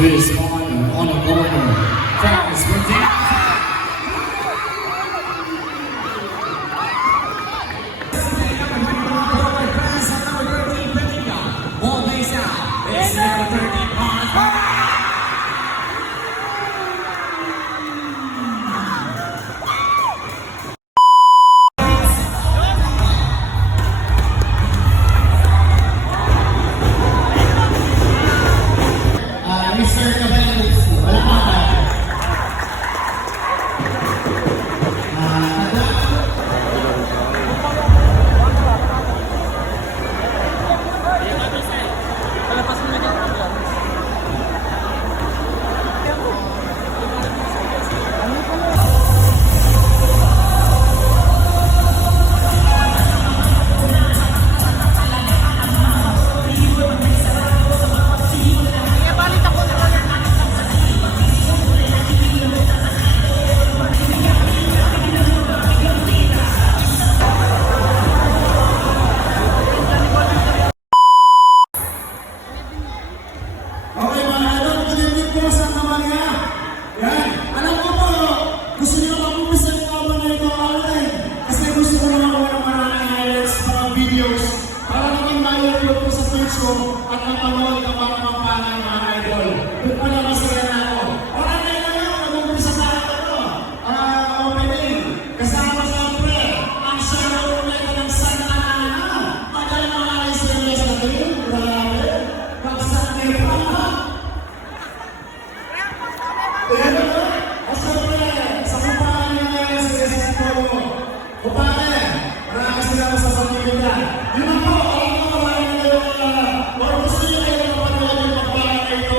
his partner on the corner. Fast for Diaz. Mr. Caballos, wala pa ba? Okay mga idol, good po sa kamaliya. Yan, alam ko po, gusto nyo mag-umpisa yung kaban na ito online. Kasi gusto ko naman ako ng maraming highlights, mga videos, para naging ma-upload po sa Twitch ko at napanood ng mga kampanya ng mga idol. Doon pa na masaya na ako. Okay na yun, mag-umpisa na ako. Opening, kasama siyempre, ang shadow ulit ng Santa Ana. Magaling mga ayos nila sa atin, grabe. Pagsakin pa. Ayan na po. O siyempre, sa kumpanya niya ngayon sa Isang Polo. Kumpanya, maraming sila sa pamilya. Yun na po, alam ko marami na yun. Or gusto nyo kayo na panood yung kumpanya na ito.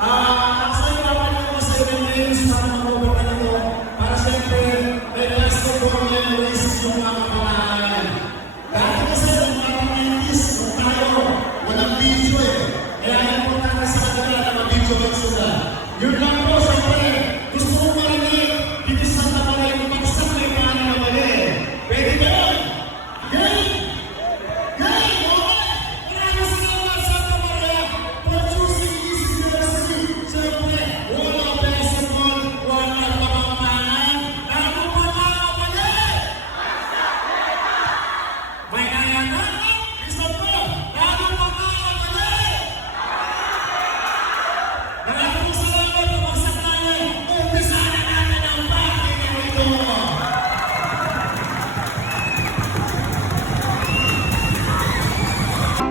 Actually, papanood ko 7 days para mag-over na ito. Para siyempre, may last ko po ang memories yung mga kapalaran. Dati kasi, yung mga 90s, kung tayo, walang video eh. Kaya yan po na sa kanila na mag-video ba sila. Yun lang po, siyempre, gusto ko marinig, bitisan na pala yung pagsak na yung mga na mali. Pwede ba yun? Game! Game! Okay! Maraming salamat sa Maria, producing this university. Siyempre, wala personal, wala kapamanan. Ano pa na mali? May kaya na? Isa po, ano pa na mali? Maraming salamat po sa tayo. Umpisa na natin ang bagay na ito.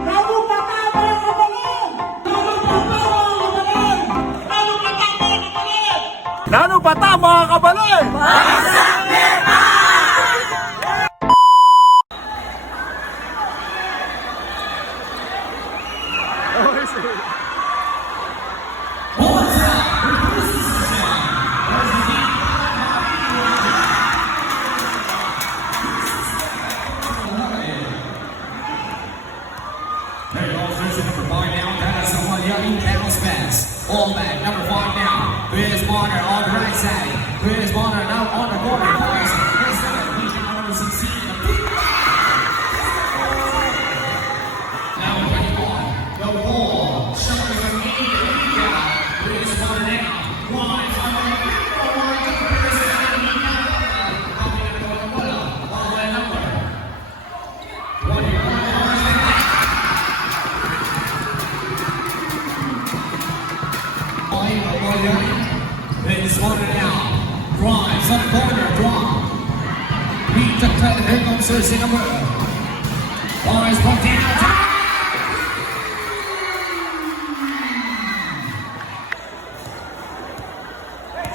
Ano pa tama ang kapalan? Ano pa tama ang kapalan? Ano pa tama ang kapalan? Lalo pa tama mga kabalay! There goes jersey number 5 now. That is someone yelling bounce pass. All back, number 5 now. Chris Bonner on the right side. Chris Bonner now on the corner. Pass. Chris Bonner, he's number 16. Now 21. The ball. Showing from India. Chris Bonner now. One. It's Bonner now. Drives on the corner. Draw. Beat the cut. Here comes jersey number. Bonner is brought down.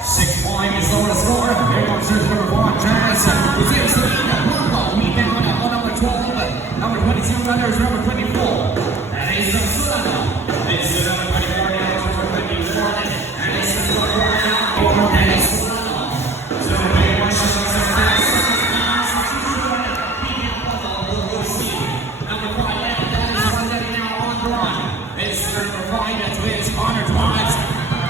Six point is over the score. Here comes jersey number 1. Travis. It's in Selena. Beat down on number 12. Number 22 runners. Number 24. That is Solano. This is number 24 now. Number 24. And this is number 4 now. That is Solano. So the big one shows us the best. Number 5 now. That is Rondell now on the run. It's number 5. That's Vince Bonner drives.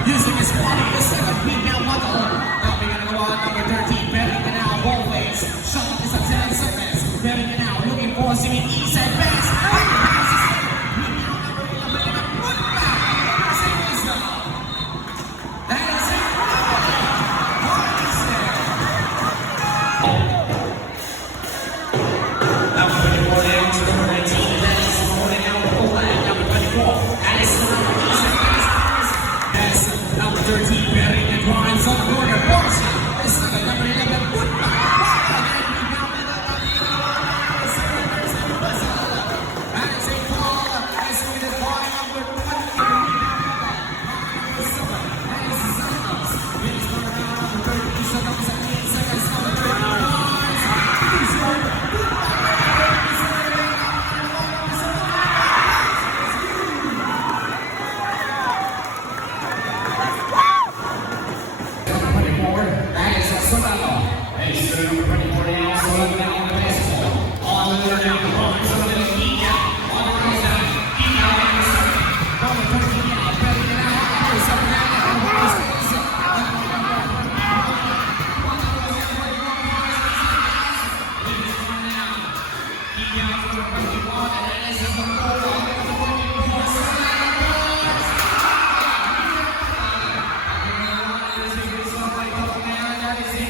Using his body to set up. Beat down Michael. Now we're going to go on number 13. Bellingham now. Ball waves. Shot is a 10 seconds. Bellingham now looking for Singing East and Best. 13, bearing the drives on the corner. Barca is second, number 11, Football. And it's a ball. It's with the body number 20. And it's Santos. It's going down number 30. Santos at 8 seconds. Number 24. That is Solano. It's number 24 now. Solano now on the basketball. On the other down the line. Solano Ina. On the right side. Ina on the second. Number 13 now. Betting it out. Number 7 now.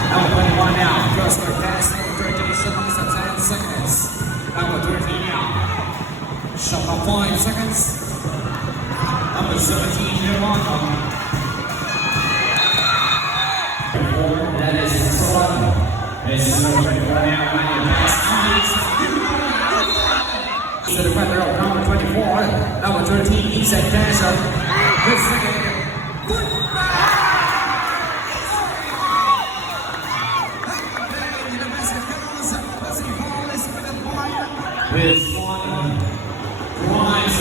Number 21 now, just their pass. Number 13, Shot at 10 seconds. Number 13 now, shot at 5 seconds. Number 17, Nirvana. That is Solano. This is number 24 now, and your pass. To the defender of number 24, number 13, he's at passer. Good second. With one drives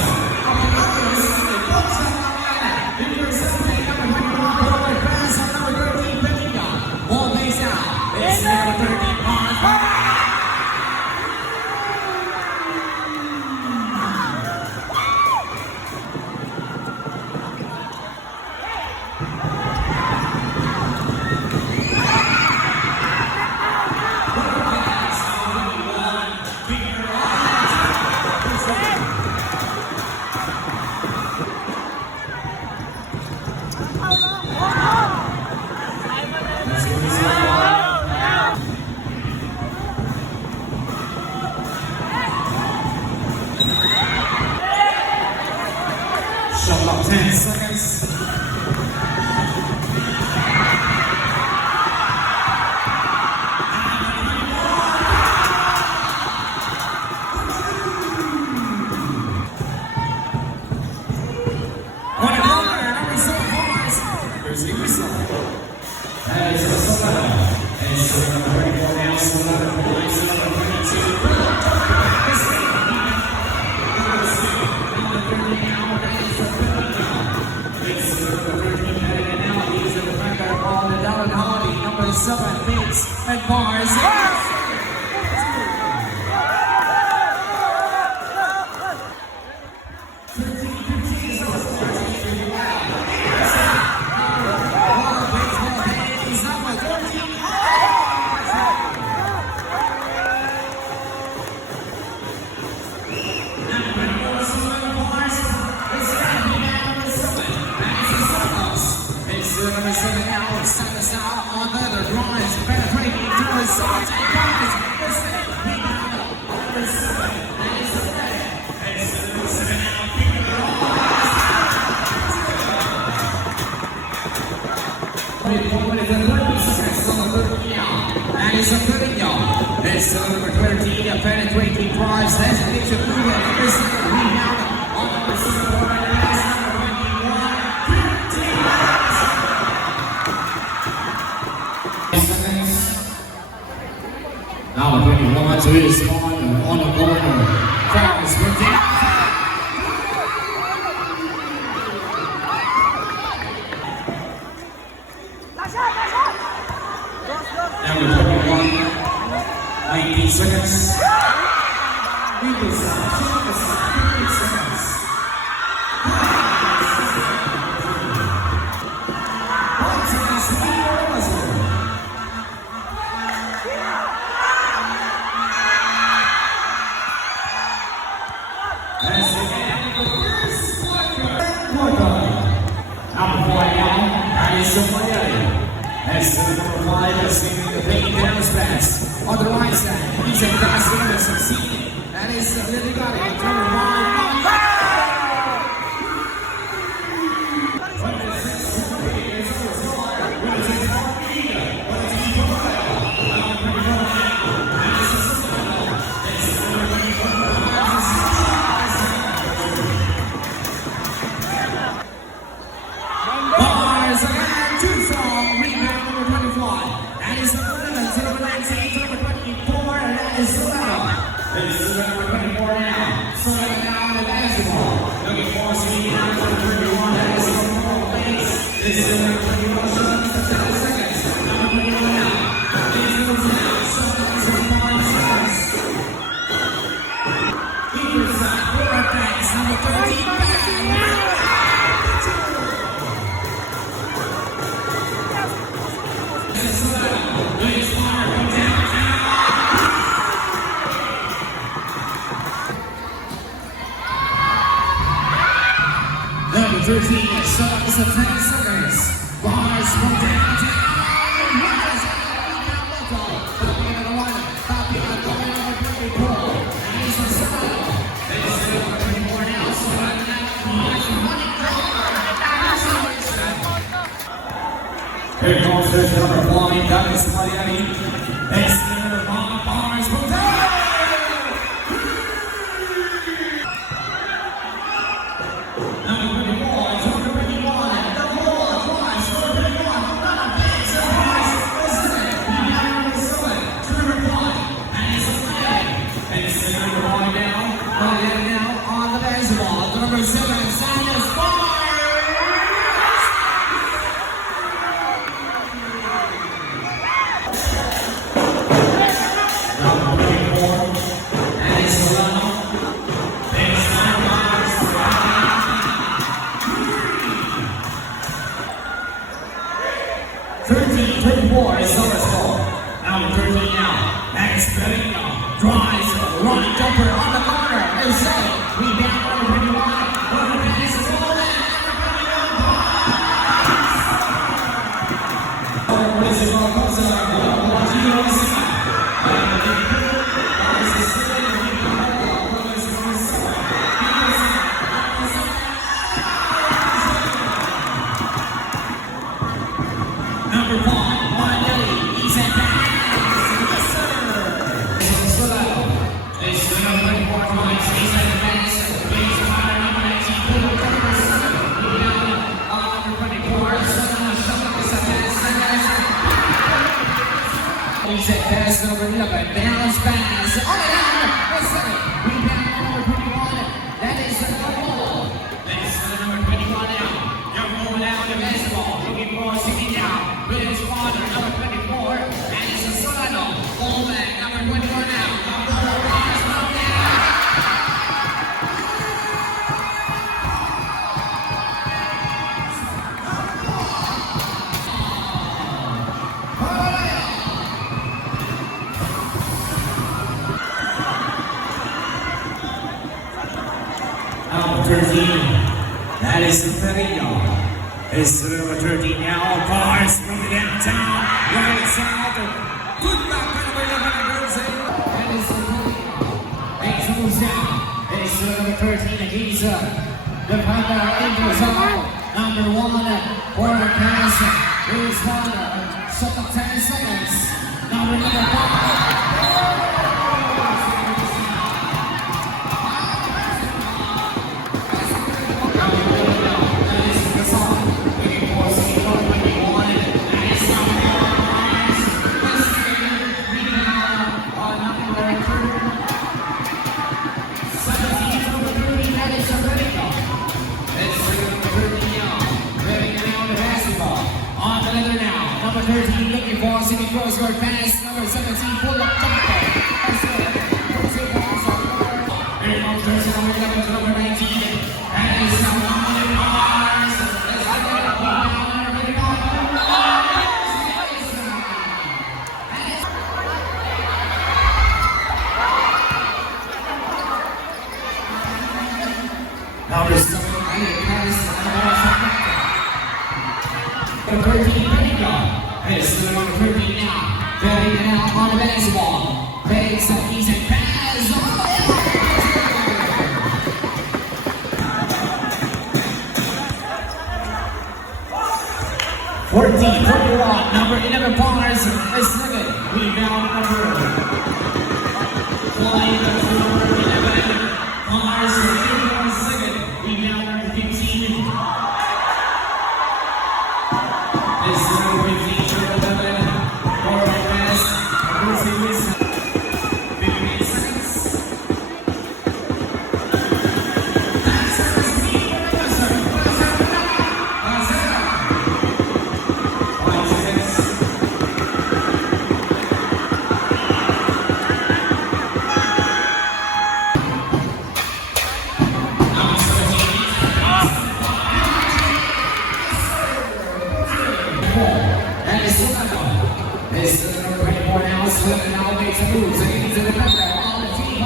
number 13, Bendiga. Ball lays out. It's number 13, Barnes. Shot clock 10 seconds. On the corner, number 7 Barnes. There's a whistle. That is a Solano. And so number 34 now, Solano. Number 7, Bates and Barnes. Number 7 now, Santos now on the other drives, penetrating to the sides and drives. Number 7, that is the play. It's number 7 now, picking it off. That is a 30 yard. It's number 13, penetrating drives. That's a picture of number 7 rebound on number 7. Now 21 to his on the corner. Fouls for down. Number 21, 19 seconds. Eagles, 15 seconds. As number 5 is leaving the big bounce pass on the right side. He's a pass to succeed. That is Lily Gotti, number 1. Number 13, shut up, 10 seconds. Bars from downtown. Here comes this number 1, that is Mariani. It's number 1, Bars from downtown. Number 7, Salias Bars! Number 24, Andy Solano. Baseline Bars. 13-24 is Somerset. Number 13 now, Max Perino. Drives, running jumper on the corner. Is set. Rebound number 21. Number 1, Martinelli, he's at back. Yes, sir. It's the number 24 points, he's at the bench. He's fired number 19, number 7. Number 24, he's at pass number 11, balance pass. Oh, yeah, yes, sir. Rebound number 21, that is the goal. That's number 21 now. You're rolling out the basketball, looking for a 60 down. With his father, number 24, and it's a Solano. Fullback, number 24 now. Number 4, Bars from down. Number 13, that is Perino. It's number 13 now, Bars from the downtown, right side. Good back by number 11, that is Perino. Eight moves down. It's number 13, he's defender Angels number 1, forward pass. Here's one, shut up 10 seconds. Number 5. Number 13 looking for City Cross Guard pass. Number 17 pull up jumper. Here comes Thursday number 11 to number 19. And it's Solano Bars. Number 7 pass. Number 13 Perino. It's the number 13 now. Very now on the basketball. Takes a decent pass. 14-41. Number 11 Bars is second. Rebound number 20. Number 11 Bars is second. Rebound number 15. It's number 15. Slim now makes a move. So into the number on the team.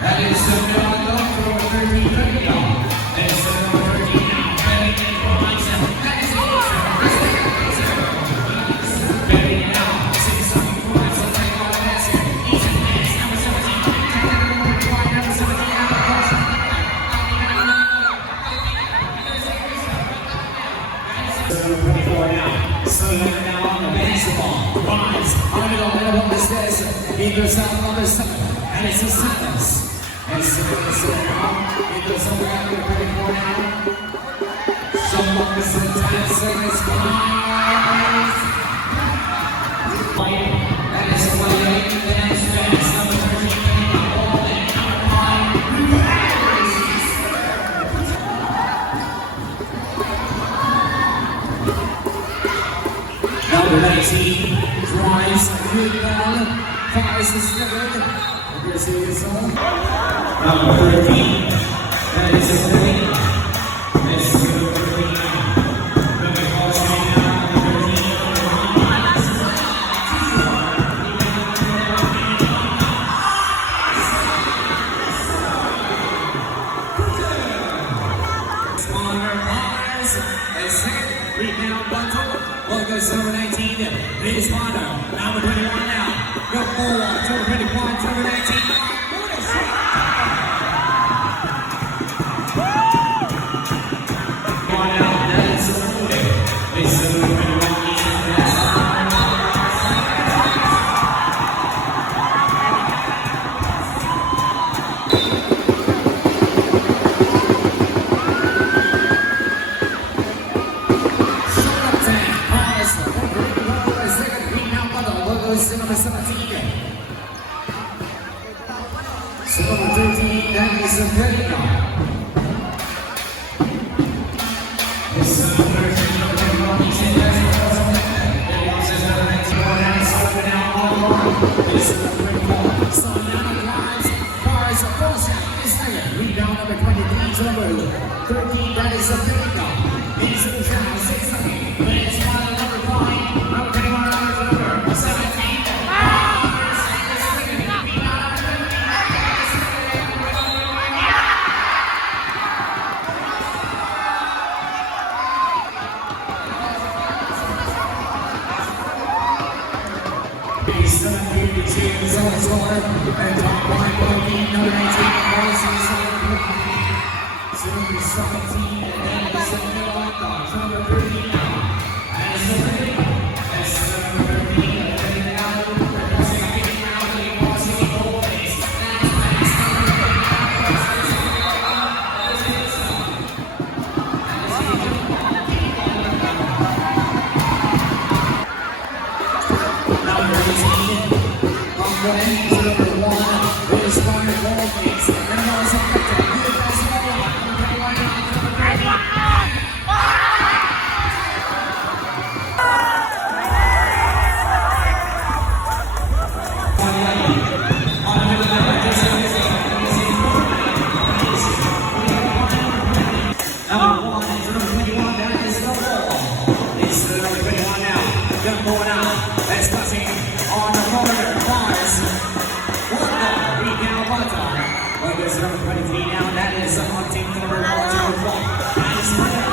That is Fernando for 13 now. That is number 13 now. Betting in for Hudson. That is betting it out. 6-7 points. Let's take all the basket. Easy pass. Number 17. Number 17 out of pressure. Sullivan now on the basketball. Rise. On the stairs. He goes out number 7. And it's a silence. And Silence now. He goes over out to the 34 now. Someone is in 10 seconds. That is 28. That is number 13. Number 19 drives good ball, fires the sliver. Number 13, that is a 30. This is number 13 now. Number 14 now, number 13. Spawner fires, a second rebound bundle. Well, goes number 19, it is Spawner. Number 21 now. Go forward, number 21, number 19. Number 17. So number 13, that is a very It's number 13, number 21, he's in there. Now on the line. It's number 24. So now the lines, fires a cross out. It's there. Rebound number 23 is number 13, that is a very Into the foul, 6-7. But it's number 5, number 21, number 17. He's going to be the team's on score, and top line bogey, number 19, Morrison, 17, and then it's number 13 now. As the 30, that's number 13, and then now, second now, the Morrison goal face. That's number 18, number 1, is Spawner goal face. And Morrison captain. Number 1 is number 21, that is the ball. It's the number 21 now. Young going out. That's touching on the corner. Fires. One ball. Rebound Bata. Well, there's number 23 now. That is on team number 1, number 4. That is Hunter.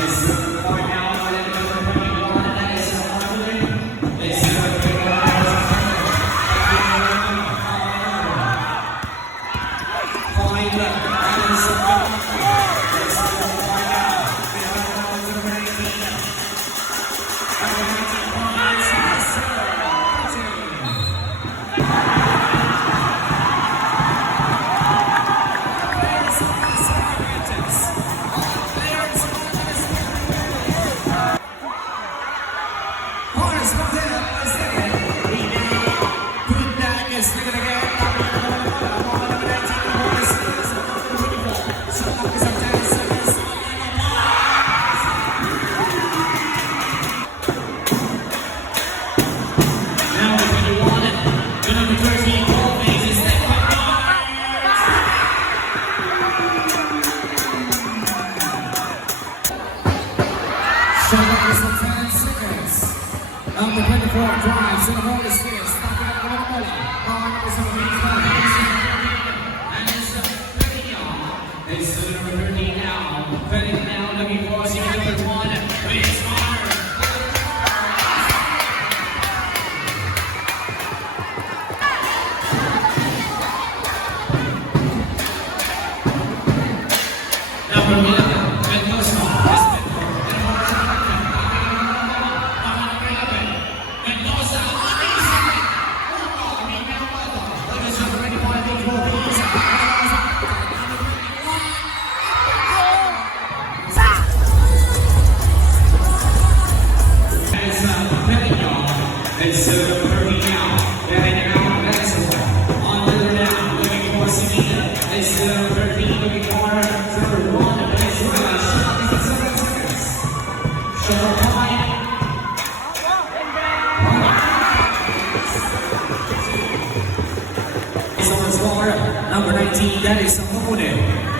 This is the point now. That is number 21. That is Hunter. This is number 21. Five left. That is 24 drives in the hole is this. Stopping up the bola. Power number 17. And it's 30 now. It's number 13 now. 30 now. Looking for number 1. It's hard. Number 11, Mendoza. It's 30 now. Getting out. That's on the now. Looking for Sevilla. It's 13. Looking for number 1. Venezuela. Shot is 7 seconds. Shot time. It's on the score. Number 19. That is Samone.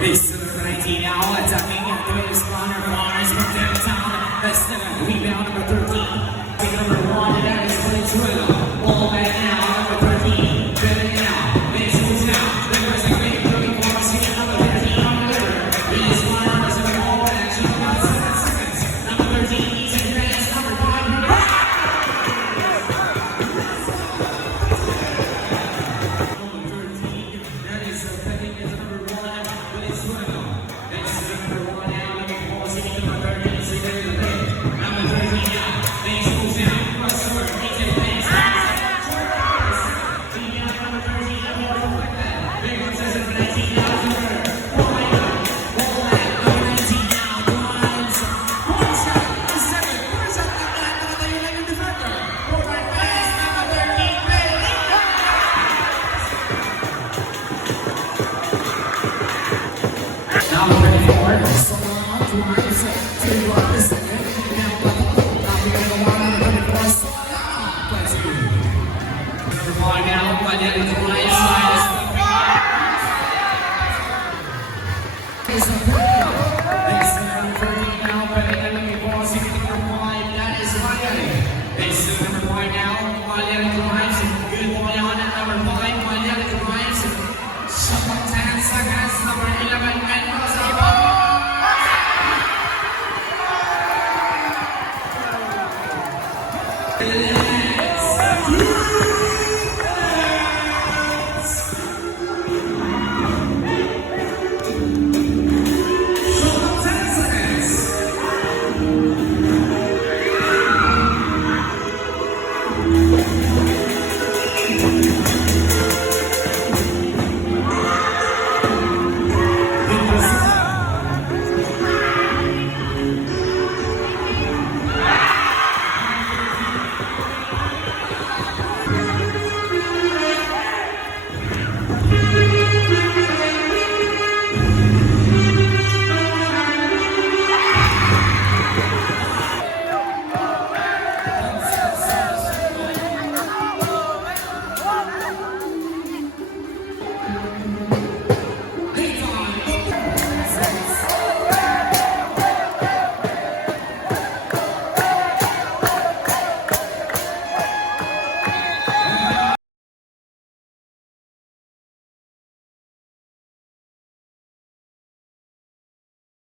It's number 19 now. Attacking. Doing his runner. Mars from downtown. That's the rebound. Number 13. Number 1, that is Venezuela. Ball back now, number 13. Better now. Venezuela now. There is a big looking for senior number 13 on the river. Venezuela is in the ball back. She's about 7 seconds. Number 13 needs a advance. Number 5. Number 13. That is Petting is number 1. Venezuela. That's number 1 now. Looking for senior number 13. So there's a big. Number 13 now. Venezuela. Now 24, so on, 2 minus 2.